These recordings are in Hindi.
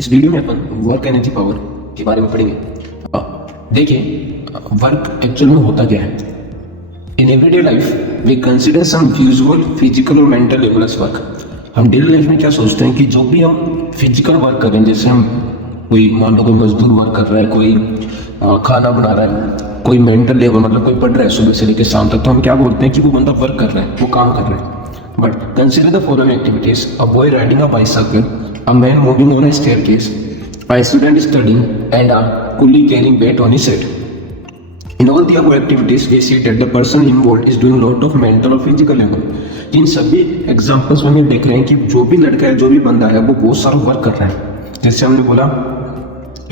इस वीडियो में अपन वर्क एनर्जी पावर के बारे में पढ़ेंगे। देखिए, वर्क एक्चुअल में होता क्या है। In everyday life we consider some usual physical और मेंटल लेवल्स वर्क। हम डेली लाइफ में क्या सोचते हैं कि जो भी हम फिजिकल वर्क कर रहे हैं, जैसे हम कोई मान लो कोई मजदूर वर्क कर रहा है, कोई खाना बना रहा है, कोई मेंटल लेवल मतलब कोई पढ़ रहा है सुबह से लेकर शाम तक, तो हम क्या बोलते हैं कि वो बंदा वर्क कर रहा है, वो काम कर रहा है। But consider the following activities: a boy riding a bicycle, a man moving on a staircase, a student studying, and a coolie carrying weight on his head. In all the above activities, we see that the person involved is doing lot of mental or physical labor. इन सभी एग्जांपल्स में हम देख रहे हैं कि जो भी लड़का है, जो भी बंदा है, वो बहुत सारा वर्क कर रहा है। जैसे हमने बोला,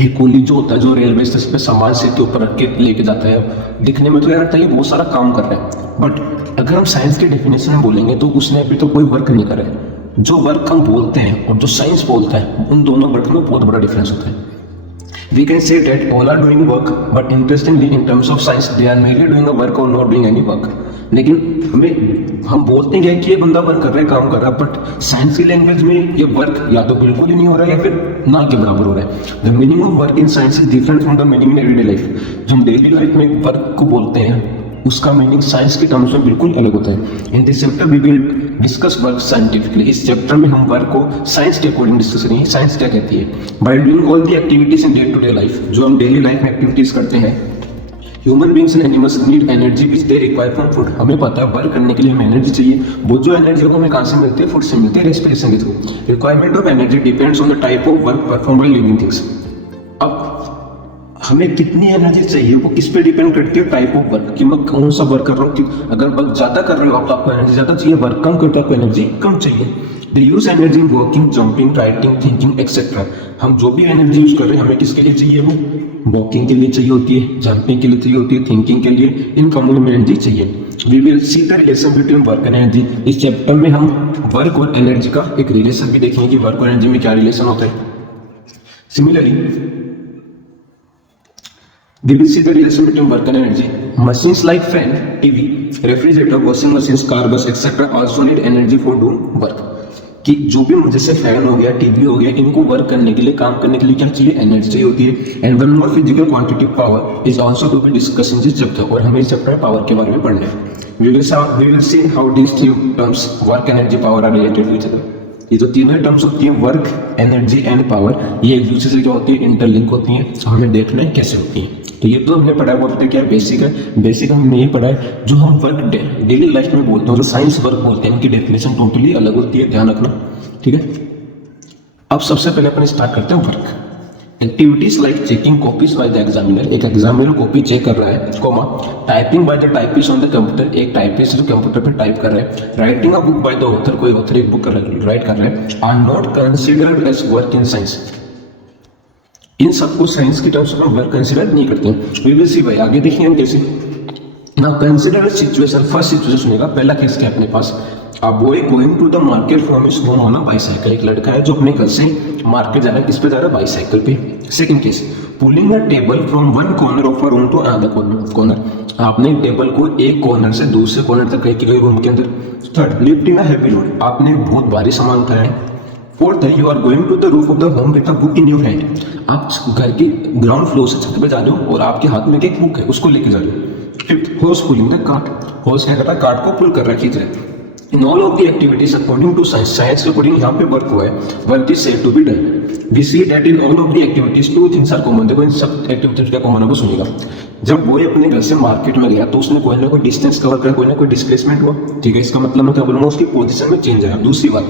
एक कूली जो होता है, जो रेलवे स्टेशन पे सामान सीट के ऊपर रख के लेके जाता है, दिखने में तो यार लगता है ये बहुत सारा काम कर रहा है, बट अगर हम साइंस के डेफिनेशन में बोलेंगे तो उसने अभी तो कोई वर्क नहीं करा है। जो वर्क हम बोलते हैं और जो साइंस बोलता है, उन दोनों वर्क में बहुत बड़ा डिफरेंस होता है। We can say that all are doing work, but interestingly, in terms of science, they are neither doing a work or not doing any work. लेकिन हम बोलते हैं कि ये बंदा वर्क कर रहा है, काम कर रहा है, बट साइंस की लैंग्वेज में ये वर्क या तो बिल्कुल ही नहीं हो रहा है या फिर ना के बराबर हो रहा है। The meaning of work in science is different from the meaning in everyday life. जो हम डेली लाइफ में वर्क को बोलते हैं, उसका मीनिंग साइंस के टर्म्स में बिल्कुल अलग होता है। In this chapter we will discuss work scientifically. इस चैप्टर में हम वर्क को साइंस के अकॉर्डिंग डिस्कस करेंगे, साइंस क्या कहती है। By doing all the activities in day to day life, जो हम डेली लाइफ में एक्टिविटीज करते हैं, human beings and animals need energy which they require from food. हमें पता है वर्क करने के लिए हमें एनर्जी चाहिए। वो जो एनर्जी हमें कहाँ से मिलती है? फूड से मिलती है, रेस्पिरेशन के through. Requirement of energy depends on the type of work perform by living things. अब हमें कितनी एनर्जी चाहिए वो किस पे डिपेंड करती है? टाइप ऑफ वर्क, कि मैं कौन सा वर्क कर रहा हूँ। अगर वर्क ज्यादा कर रहे हो आप तो आपको एनर्जी ज्यादा चाहिए, वर्क कम करते हो आपको एनर्जी कम चाहिए। They use energy in working, jumping, writing, thinking etcetera. हम जो भी एनर्जी यूज कर रहे हैं, हमें किसके लिए चाहिए? वो वॉकिंग के लिए चाहिए होती है, जंपिंग के लिए चाहिए होती है, थिंकिंग के लिए, इन कामों में एनर्जी चाहिए। We will see the relation between work and energy. इस चैप्टर में हम वर्क और एनर्जी का एक रिलेशन भी देखेंगे कि वर्क और एनर्जी में क्या रिलेशन होता है। Similarly we will see the relation between work and energy. Machines like fan, TV, refrigerator, washing machines, car, bus, etc. also need energy for doing work. कि जो भी जैसे फैन हो गया, टीवी हो गया, इनको वर्क करने के लिए, काम करने के लिए क्या चाहिए? एनर्जी चाहिए होती है। And one more physical quantity power is also to be discuss in this chapter. और हमें इस चैप्टर में पावर के बारे में पढ़ना है। We will see how this three terms work, energy, power are related to each other. ये जो तीनों टर्म्स होती हैं, वर्क, एनर्जी एंड पावर, ये एक दूसरे से क्या होती है? इंटरलिंक होती हैं। तो हमें देखना है कैसे होती हैं। तो ये तो हमने पढ़ा है, बोलते हैं क्या बेसिक है। बेसिक हमने ये पढ़ा है। जो हम वर्क डेली लाइफ में बोलते हैं, जो साइंस वर्क बोलते हैं, इनकी डेफिनेशन टोटली अलग होती है, ध्यान रखना, ठीक है। अब सबसे पहले अपन स्टार्ट करते हैं work. Activities like checking copies by the examiner, एक एग्जामिनर कॉपी चेक कर रहा है, comma, typing by the typist on the computer, एक टाइपिस्ट जो कंप्यूटर पे टाइप कर रहा है, writing a book by the author, कोई ऑथर एक बुक राइट कर रहा है, are not considered as work in science. इन सबको साइंस की टर्म्स में वर्क कंसिडर नहीं करते हैं। वी विल सी भाई, आगे देखिए हम कैसे। Now consider situation. First situation होगा, पहला केस क्या अपने पास, a boy going to the market from his home on a bicycle। एक लड़का है जो अपने घर से मार्केट जा रहा है, किस पे जा रहा है? बाइसाइकिल पे। Second case, pulling a table from one corner of a room to another corner. आपने टेबल को एक कॉर्नर से दूसरे कॉर्नर तक लेके गए रूम के अंदर। Third, lifting a heavy load, आपने बहुत भारी सामान उठाया है। Fourth, you are going to the roof of the home with a book in your hand, आप घर की ग्राउंड फ्लोर से छत पे जा रहे हो और आपके हाथ में एक बुक है, उसको लेके जा रहे हो। Fifth, horse pulling the cart, horse क्या करता है? कार्ट को पुल कर रहा है, खींच रहा है। In all of the activities according to science, science के according यहाँ पे वर्क हुआ है, work is said to be done. We see that in all of the activities two things are common। देखो इन सब एक्टिविटीज क्या कॉमन है वो सुनिएगा। जब वो अपने घर से मार्केट में गया तो उसने कोई ना कोई डिस्टेंस कवर करा, कोई ना कोई डिस्प्लेसमेंट हुआ, ठीक है। इसका मतलब मैं क्या बोलूँगा, उसकी पोजीशन में चेंज आया। दूसरी बात,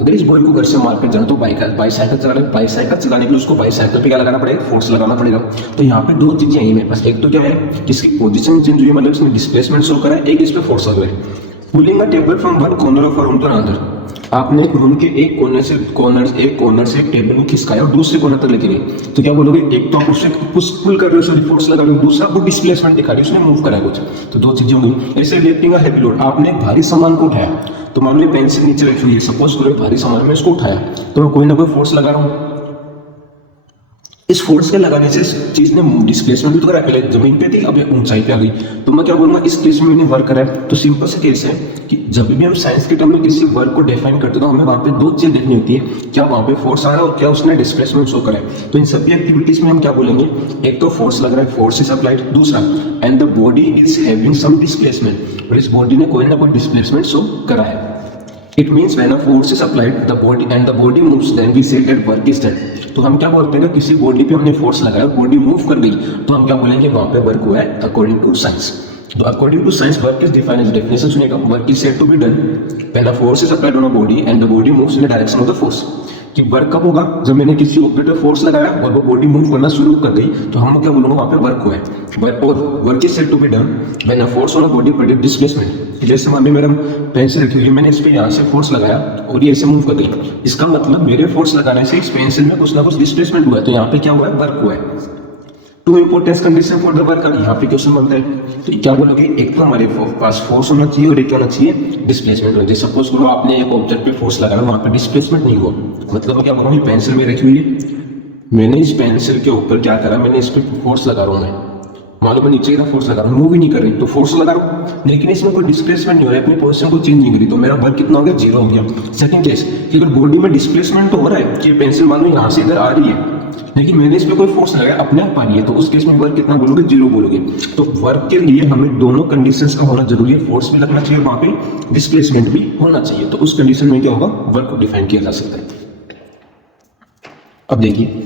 अगर इस बॉय को घर से मार्केट जाना तो बाइसाइकिल चलाने के लिए उसको बाइसाइकिल पे क्या लगाना पड़ेगा? फोर्स लगाना पड़ेगा। तो यहाँ पे दो चीजें आई मेरे पास, एक तो क्या है, जिसकी पोजीशन चेंज हुई, मतलब इसने डिस्प्लेसमेंट शो करा है, एक इस पे फोर्स लग रहा है। Pulling a table from one corner of a room to another, आपने रूम के एक कॉर्नर से एक टेबल को खिसकाया और दूसरे कॉर्नर तक लेके गए। तो क्या बोलोगे? एक तो आप उससे पुल कर रहे हो, सॉरी फोर्स लगा रहे हो, दूसरा वो डिस्प्लेसमेंट दिखा रही है, उसने मूव करा कुछ। तो दो चीजें होंगी। ऐसे लिफ्टिंग अ हैवी लोड, आपने एक भारी सामान को उठाया, तो मान लो पेंसिल नीचे रखी हुई है, सपोज करो भारी सामान में इसको उठाया, तो मैं कोई ना कोई फोर्स लगा रहा हूँ। इस फोर्स के लगाने से इस चीज ने डिस्प्लेसमेंट भी तो करा, पहले जमीन पे थी अब ये ऊंचाई पे आ गई। तो मैं क्या बोलूंगा, इस केस में मैंने वर्क करा है। तो सिंपल से केस है कि जब भी हम साइंस के टर्म में किसी वर्क को डिफाइन करते हैं तो हमें वहां पे दो चीज देखनी होती है, क्या वहां पे फोर्स आ रहा है और क्या उसने डिस्प्लेसमेंट शो करा है। तो इन सभी एक्टिविटीज में हम क्या बोलेंगे, एक तो फोर्स लग रहा है, फोर्स इज अप्लाइड, दूसरा and the body is having some displacement, और इस बॉडी ने कोई ना कोई डिस्प्लेसमेंट शो करा है। It means when a force is applied, the body moves, then we say that work is done. तो हम क्या बोलते हैं, किसी बॉडी पे हमने फोर्स लगाया, बॉडी मूव कर गई, तो हम क्या बोलेंगे, वहां पे वर्क हुआ है अकॉर्डिंग टू साइंस। तो according to science work is defined as, definition सुनिएगा, work is said to be done when a force is applied on a body and the body moves in the direction of the force. कि वर्क कब होगा, जब मैंने किसी ऑब्जेक्ट पे फोर्स लगाया और वो बॉडी मूव करना शुरू कर गई, तो हम क्या बोलूंगा, वहां पे वर्क हुआ है। और work is said to be done when a force on a body produce displacement. जैसे मान लो मेरा पेंसिल रखी हुई है, मैंने इस पे यहाँ से फोर्स लगाया और ये ऐसे मूव कर गई, इसका मतलब मेरे फोर्स लगाने से इस पेंसिल में कुछ ना कुछ डिस्प्लेसमेंट हुआ है। तो यहाँ पे क्या हुआ है, वर्क हुआ है। Two important condition for the work, यहाँ पे क्वेश्चन बनता है, तो क्या बोलोगे, एक तो हमारे पास फोर्स होना चाहिए और एक क्या होना चाहिए, डिस्प्लेसमेंट होना चाहिए। सपोज करो आपने एक ऑब्जेक्ट पे फोर्स लगाया, वहां पे डिस्प्लेसमेंट नहीं हुआ, मतलब क्या करूँ, पेंसिल में रखी हुई है, मैंने इस पेंसिल के ऊपर क्या करा, मैंने इस पे फोर्स लगा रहा हूँ, मैं मालूम है नीचे का फोर्स लगा रहा हूँ, मूव ही नहीं कर रही, तो फोर्स लगा रहा हूँ लेकिन इसमें कोई डिस्प्लेसमेंट नहीं हो रहा है, अपनी पोजीशन को चेंज नहीं करी, तो मेरा वर्क कितना हो गया, जीरो हो गया। सेकंड केस, कि अगर बॉडी में डिस्प्लेसमेंट तो हो रहा है कि पेंसिल मान लो यहाँ से इधर आ रही है, लेकिन मैंने इस पे कोई फोर्स लगाया, अपने आप आ रही है, तो उस केस में वर्क कितना बोलोगे, जीरो बोलोगे। तो वर्क के लिए हमें दोनों कंडीशंस का होना जरूरी है, फोर्स भी लगना चाहिए, वहां पे डिस्प्लेसमेंट भी होना चाहिए। तो उस कंडीशन में क्या होगा, वर्क को डिफाइन किया जा सकता है। अब देखिए,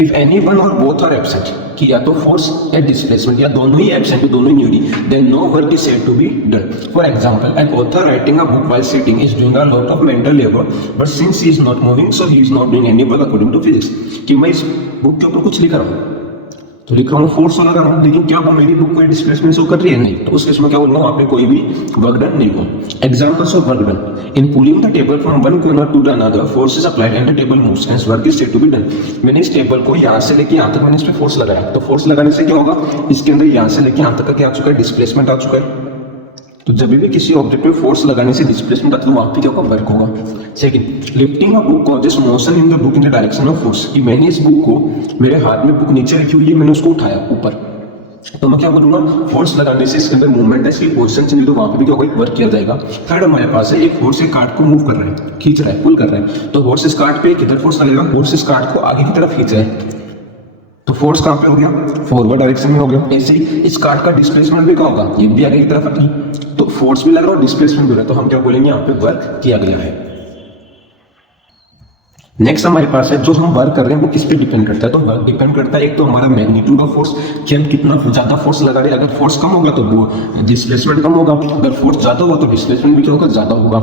इफ एनी वन और बोथ आर एब्सेंट, कि या तो फोर्स या डिस्प्लेसमेंट या दोनों ही एब्सेंट है, दोनों ही नहीं हो रही, then no work is said to be done. For example, an author writing a book while sitting is doing a lot of mental labour, but since he is not moving so he is not doing any work according to physics. कि मैं इस बुक के ऊपर कुछ लिख रहा हूँ, तो लिख रहा हूँ, फोर्स लगा रहा हूँ, लेकिन क्या वो मेरी बुक कोई डिस्प्लेसमेंट शो कर रही है, नहीं, तो उस केस में क्या बोलूंगा, वहां पे कोई भी वर्क डन नहीं हुआ। Examples of work done, in pulling the table from one corner to the another, force is applied and the table moves, hence work is said to be done. मैंने इस टेबल को यहाँ से लेके यहाँ तक मैंने इस पे फोर्स लगाया, तो फोर्स लगाने से क्या होगा, इसके अंदर यहाँ से लेके यहाँ तक का क्या आ चुका है, डिस्प्लेसमेंट आ चुका है। तो जब भी किसी ऑब्जेक्ट पे फोर्स लगाने से डिस्प्लेसमेंट आता है, वहां पे क्या होगा, वर्क होगा। Second, lifting a book causes motion in the book in the direction of force, कि मैंने इस बुक को, मेरे हाथ में बुक नीचे रखी हुई है, मैंने उसको उठाया ऊपर, तो मैं क्या बोलूंगा, फोर्स लगाने से इसके अंदर मूवमेंट है, इसकी पोजीशन चेंज, तो वहां पे भी क्या होगा, वर्क किया जाएगा। थर्ड, हमारे पास है एक फोर्स, एक कार्ड को मूव कर रहा है, खींच रहा है, पुल कर रहा है, तो फोर्स इस कार्ड पे किधर फोर्स लगेगा, फोर्स इस कार्ड को आगे की तरफ खींच रहा है, तो फोर्स कहां पे हो गया, फॉरवर्ड डायरेक्शन में हो गया। ऐसे ही इस कार्ड का डिस्प्लेसमेंट भी क्या होगा, ये भी आगे की तरफ आती, तो फोर्स भी लग रहा है और डिस्प्लेसमेंट भी हो रहा है, तो हम क्या बोलेंगे, यहाँ पे वर्क किया गया है। नेक्स्ट हमारे पास है, जो हम वर्क कर रहे हैं वो किस पे डिपेंड करता है, तो वर्क डिपेंड करता है एक तो हमारा मैग्नीट्यूड ऑफ फोर्स, कि हम कितना ज्यादा फोर्स लगा रहे हैं। अगर फोर्स कम होगा तो वो डिस्प्लेसमेंट कम होगा, अगर फोर्स ज्यादा होगा तो डिस्प्लेसमेंट भी क्या होगा, ज्यादा होगा।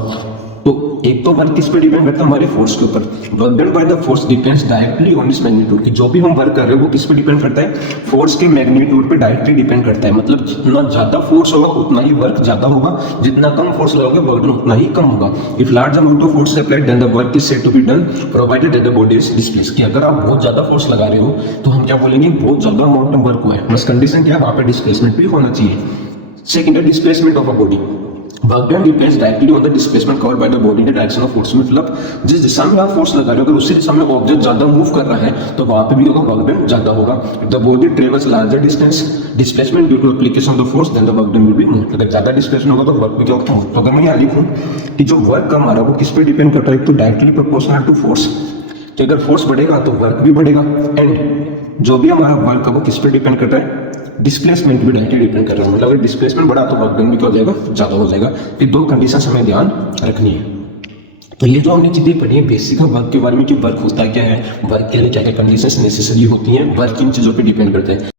तो एक तो वर्क किस पे डिपेंड करता है, हमारे फोर्स के ऊपर। Work done by the force depends directly on इस मैग्नीट्यूड, कि जो भी हम वर्क कर रहे हैं वो किस पे डिपेंड करता है, फोर्स के मैग्नीट्यूड पे डायरेक्टली डिपेंड करता है। मतलब जितना ज्यादा फोर्स होगा उतना ही वर्क ज्यादा होगा, जितना कम फोर्स लगाओगे वर्क डन उतना ही कम होगा। If large amount of force applied then the work is said to be done provided that the body is displaced, कि अगर आप बहुत ज्यादा फोर्स लगा रहे हो तो हम क्या बोलेंगे, बहुत ज्यादा अमाउंट में वर्क हुआ है, बस कंडीशन क्या है, वहां पे डिस्प्लेसमेंट भी होना चाहिए। सेकंड है displacement of a body, work done depends directly on the displacement covered by the body in the direction of force. मतलब जिस दिशा में आप फोर्स लगा रहे हो, अगर उसी दिशा में ऑब्जेक्ट ज्यादा मूव कर रहा है तो वहां पे भी होगा, वर्क डन ज्यादा होगा। The body travels larger distance displacement due to application of the force then the work done will be more. अगर ज्यादा डिस्प्लेसमेंट होगा तो वर्क भी क्या होगा, तो अगर मैं यहाँ लिखूं कि जो वर्क हमारा वो किस पे डिपेंड करता है, तो डायरेक्टली प्रोपोर्शनल टू फोर्स, कि अगर फोर्स बढ़ेगा तो वर्क भी बढ़ेगा, एंड जो भी हमारा वर्क है वो किस पे डिपेंड करता है, डिस्प्लेसमेंट भी डायरेक्टली डिपेंड कर रहा है। मतलब अगर डिस्प्लेसमेंट बढ़ा तो वर्क डन भी क्या हो जाएगा, ज्यादा हो जाएगा। ये दो कंडीशन हमें ध्यान रखनी है। तो ये जो हमने चीजें पढ़ी है बेसिक वर्क के बारे में, कि वर्क होता क्या है, वर्क के लिए क्या क्या कंडीशंस नेसेसरी होती हैं, वर्क इन चीजों पे डिपेंड करते हैं।